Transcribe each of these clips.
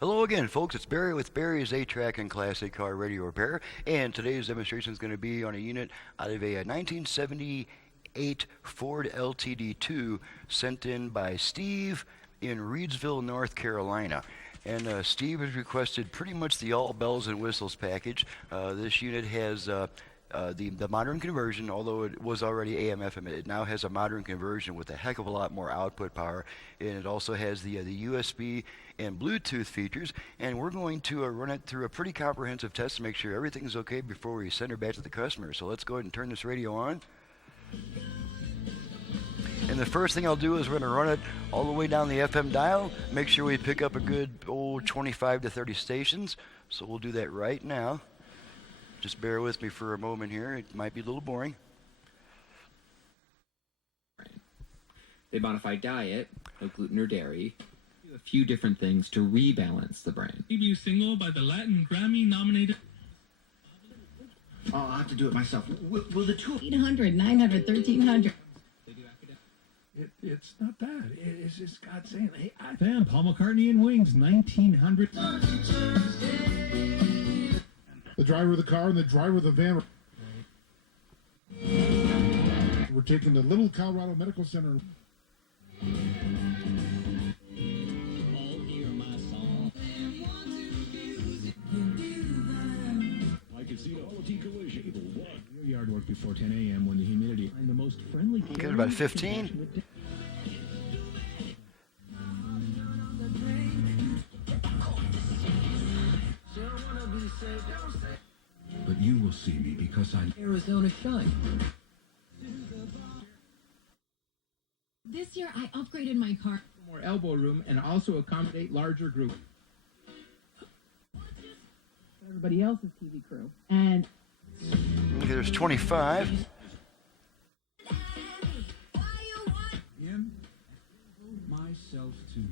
Hello again, folks. It's Barry with Barry's 8-Track and Classic Car Radio Repair, and today's demonstration is going to be on a unit out of a 1978 Ford LTD2 sent in by Steve in Reidsville, North Carolina. And Steve has requested pretty much the all bells and whistles package. This unit has the modern conversion, although it was already AM/FM. It now has a modern conversion with a heck of a lot more output power, and it also has the USB and Bluetooth features. And we're going to run it through a pretty comprehensive test to make sure everything's okay before we send her back to the customer. So let's go ahead and turn this radio on. And the first thing I'll do is we're going to run it all the way down the FM dial, make sure we pick up a good 25 to 30 stations. So we'll do that right now. Just bear with me for a moment here. It might be a little boring. They modify diet, no gluten or dairy, do a few different things to rebalance the brain. Debut single by the Latin Grammy nominated. I'll have to do it myself. Will the two 800, 900, 1300. It's not bad. It's just God saying, hey, Fan Paul McCartney and Wings, 1900. the driver of the car and the driver of the van. We're taking the Little Colorado Medical Center. Yard work before 10 a.m. when the humidity and the most friendly. Get about 15. But you will see me because I'm Arizona shine. This year I upgraded my car. More elbow room and also accommodate larger groups. Everybody else's TV crew. And Okay, there's 25. him, myself to you.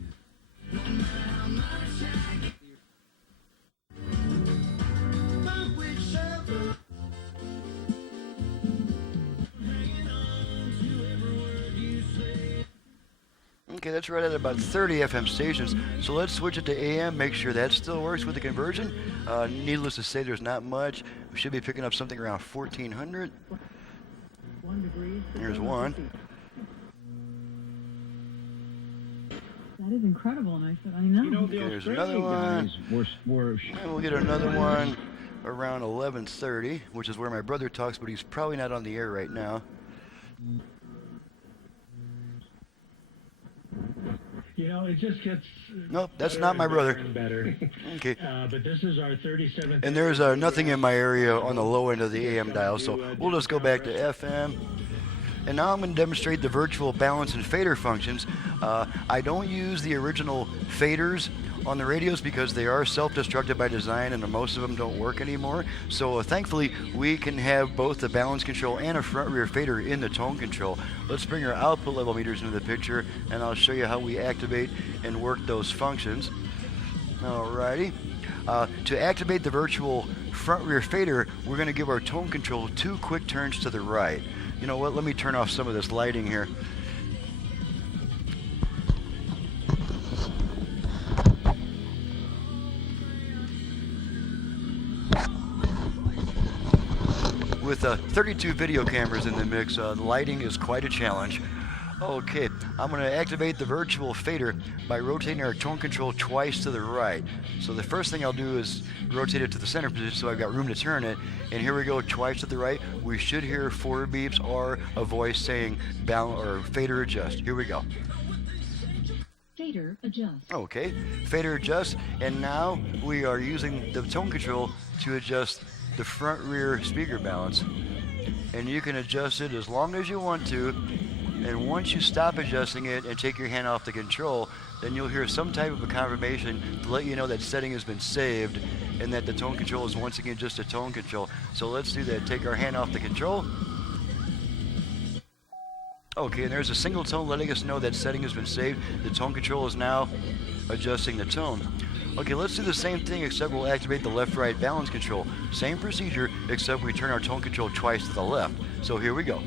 Okay, that's right at about 30 FM stations. So let's switch it to AM, make sure that still works with the conversion. Needless to say, there's not much. We should be picking up something around 1400. 1 degree. Here's one. That is incredible, and I said, I know. Okay, there's another one. And we'll get another one around 11:30, which is where my brother talks, but he's probably not on the air right now. You know, it just gets. Nope, that's not my brother. Better. Okay. But this is our 37th. And there's nothing in my area on the low end of the AM dial, so we'll just go back to FM. And now I'm going to demonstrate the virtual balance and fader functions. I don't use the original faders on the radios because they are self-destructed by design and most of them don't work anymore. So thankfully we can have both the balance control and a front rear fader in the tone control. Let's bring our output level meters into the picture and I'll show you how we activate and work those functions. Alrighty. To activate the virtual front rear fader, we're going to give our tone control 2 quick turns to the right. You know what, let me turn off some of this lighting here. With 32 video cameras in the mix, the lighting is quite a challenge. Okay, I'm going to activate the virtual fader by rotating our tone control twice to the right. So the first thing I'll do is rotate it to the center position so I've got room to turn it. And here we go, twice to the right. We should hear 4 beeps or a voice saying balance or fader adjust. Here we go. Fader adjust. Okay, fader adjust, and now we are using the tone control to adjust the front rear speaker balance. And you can adjust it as long as you want to. And once you stop adjusting it and take your hand off the control, then you'll hear some type of a confirmation to let you know that setting has been saved and that the tone control is once again just a tone control. So let's do that. Take our hand off the control. Okay, and there's a single tone letting us know that setting has been saved. The tone control is now adjusting the tone. Okay, let's do the same thing except we'll activate the left-right balance control. Same procedure except we turn our tone control twice to the left. So here we go.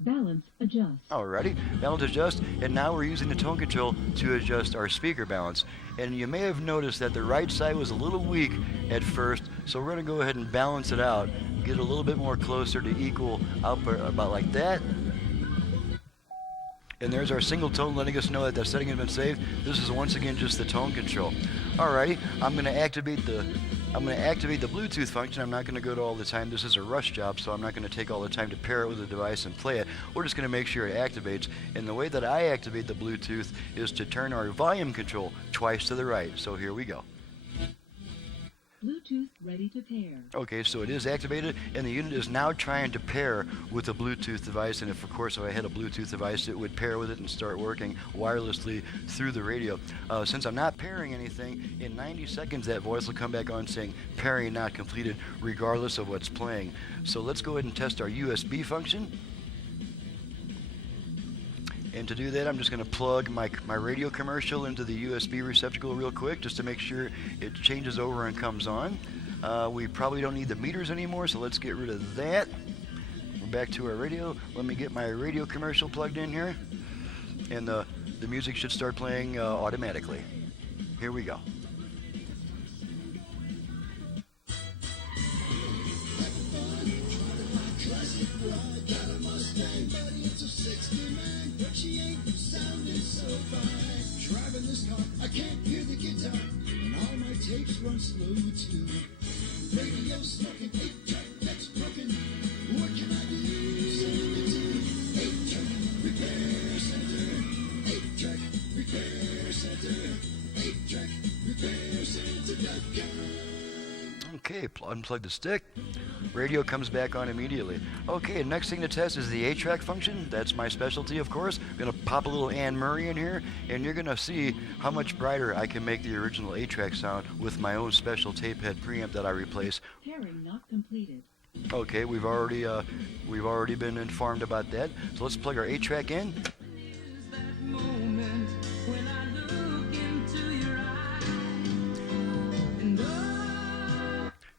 Balance adjust. adjust. Alrighty, balance adjust, and now we're using the tone control to adjust our speaker balance. And you may have noticed that the right side was a little weak at first, so we're going to go ahead and balance it out, get a little bit more closer to equal output, about like that. And there's our single tone letting us know that that setting has been saved. This is once again just the tone control. Alrighty, I'm going to activate the Bluetooth function. I'm not going to go to all the time. This is a rush job, so I'm not going to take all the time to pair it with the device and play it. We're just going to make sure it activates. And the way that I activate the Bluetooth is to turn our volume control twice to the right. So here we go. Bluetooth ready to pair. Okay, so it is activated, and the unit is now trying to pair with a Bluetooth device. And if I had a Bluetooth device, it would pair with it and start working wirelessly through the radio. Since I'm not pairing anything, in 90 seconds that voice will come back on saying pairing not completed, regardless of what's playing. So let's go ahead and test our USB function. And to do that, I'm just going to plug my radio commercial into the USB receptacle real quick just to make sure it changes over and comes on. We probably don't need the meters anymore, so let's get rid of that. We're back to our radio. Let me get my radio commercial plugged in here. And the music should start playing automatically. Here we go. I can't hear the guitar, and all my tapes run slow too. Radio smoking, 8-track that's broken. What can I do? Send it to 8-track repair center. 8-track repair center. 8-track repair center.com. Okay, unplug the stick. Radio comes back on immediately. Okay, next thing to test is the 8-track function. That's my specialty, of course. I'm going to pop a little Anne Murray in here, and you're going to see how much brighter I can make the original 8-track sound with my own special tape head preamp that I replace. Pairing not completed. Okay, we've already been informed about that. So let's plug our 8-track in.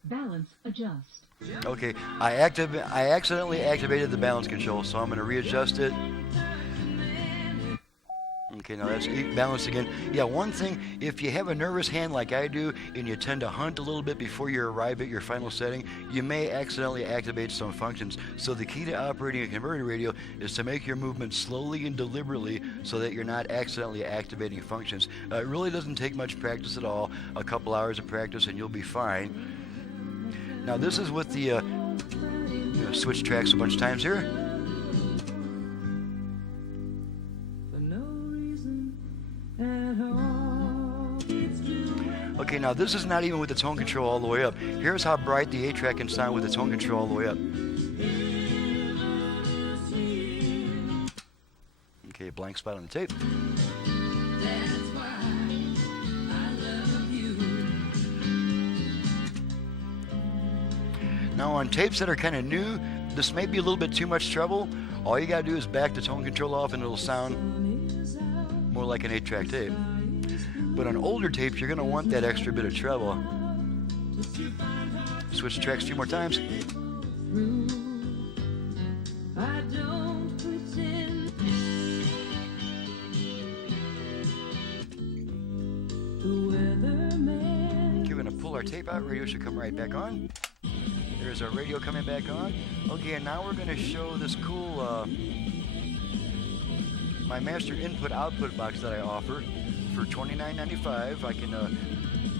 Balance adjust. Okay, I accidentally activated the balance control, so I'm going to readjust it. Okay, now that's balanced again. Yeah, one thing, if you have a nervous hand like I do, and you tend to hunt a little bit before you arrive at your final setting, you may accidentally activate some functions. So the key to operating a converted radio is to make your movement slowly and deliberately so that you're not accidentally activating functions. It really doesn't take much practice at all. A couple hours of practice and you'll be fine. Now this is with the switch tracks a bunch of times here. Okay, now this is not even with the tone control all the way up. Here's how bright the 8-track can sound with the tone control all the way up. Okay, blank spot on the tape. Now on tapes that are kind of new, this may be a little bit too much trouble. All you gotta do is back the tone control off and it'll sound more like an 8-track tape. But on older tapes, you're gonna want that extra bit of treble. Switch the tracks a few more times. Okay, we're gonna pull our tape out. Radio should come right back on. There's our radio coming back on. Okay, and now we're going to show this cool, my master input-output box that I offer for $29.95. I can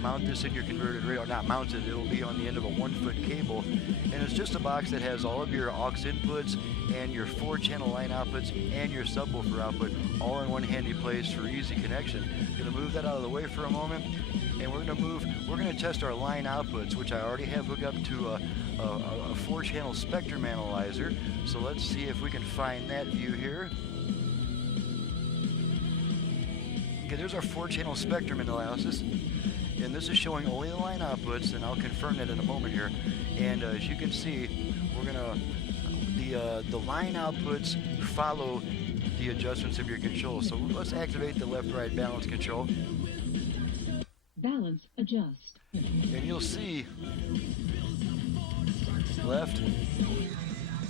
mount this in your converted radio. Not mount it, it'll be on the end of a 1-foot cable. And it's just a box that has all of your aux inputs and your 4-channel line outputs and your subwoofer output all in one handy place for easy connection. Going to move that out of the way for a moment. And we're going to test our line outputs, which I already have hooked up to a 4-channel spectrum analyzer. So let's see if we can find that view here. Okay, there's our 4-channel spectrum analysis. And this is showing only the line outputs, and I'll confirm that in a moment here. And as you can see, the line outputs follow the adjustments of your control. So let's activate the left-right balance control. Balance adjust. And you'll see left,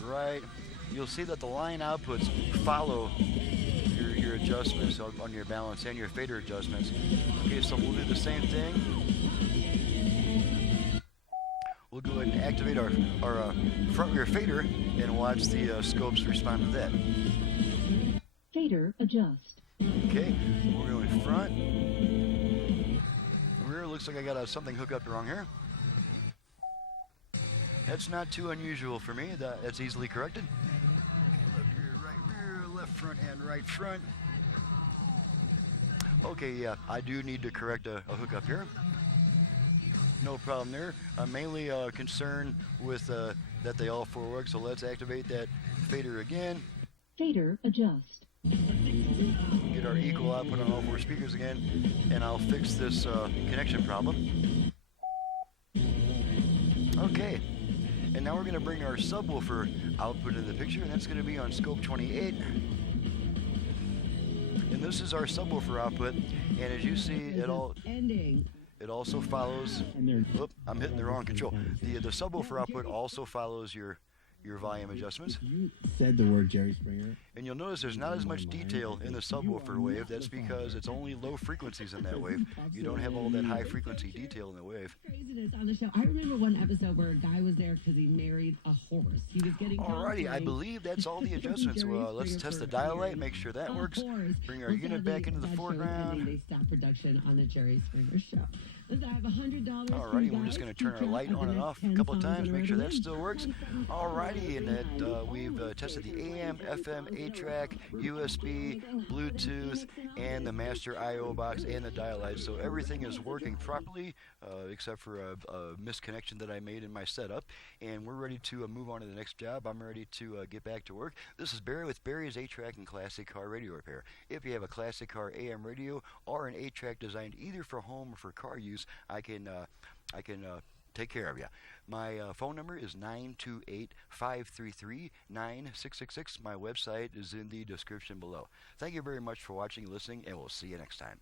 right, you'll see that the line outputs follow your adjustments on your balance and your fader adjustments. Okay, so we'll do the same thing. We'll go ahead and activate our front rear fader and watch the scopes respond to that. Fader adjust. Okay, we're going front. Rear, looks like I got something hooked up wrong here. That's not too unusual for me. That's easily corrected. Okay, left rear, right rear, left front and right front. Okay, yeah, I do need to correct a hookup here. No problem there. I'm mainly concerned with that they all four work, so let's activate that fader again. Fader adjust. Get our equal output on all four speakers again, and I'll fix this connection problem. Okay, and now we're going to bring our subwoofer output into the picture, and that's going to be on scope 28. And this is our subwoofer output, and as you see, it also follows. Oop, I'm hitting the wrong control. The subwoofer output also follows your volume adjustments. You said the word Jerry Springer. And you'll notice there's not as much detail in the subwoofer wave. That's because it's only low frequencies in that wave. You don't have all that high frequency detail in the wave. Craziness on the show. I remember one episode where a guy was there because he married a horse. He was getting Alrighty, I believe that's all the adjustments. Well, let's test the dial light, make sure that works. Bring our unit back into the foreground. They stopped production on the Jerry Springer show. Listen, I have $100. Alrighty, we're just going to turn our light on and off a couple of times, make sure that still works. Alrighty, and that we've tested the AM, FM, 8-track, USB, Bluetooth, and the master I/O box and the dial light. So everything is working properly, except for a misconnection that I made in my setup. And we're ready to move on to the next job. I'm ready to get back to work. This is Barry with Barry's 8-track and classic car radio repair. If you have a classic car AM radio or an 8-track designed either for home or for car use, I can take care of you. My phone number is 928-533-9666. My website is in the description below. Thank you very much for watching and listening, and we'll see you next time.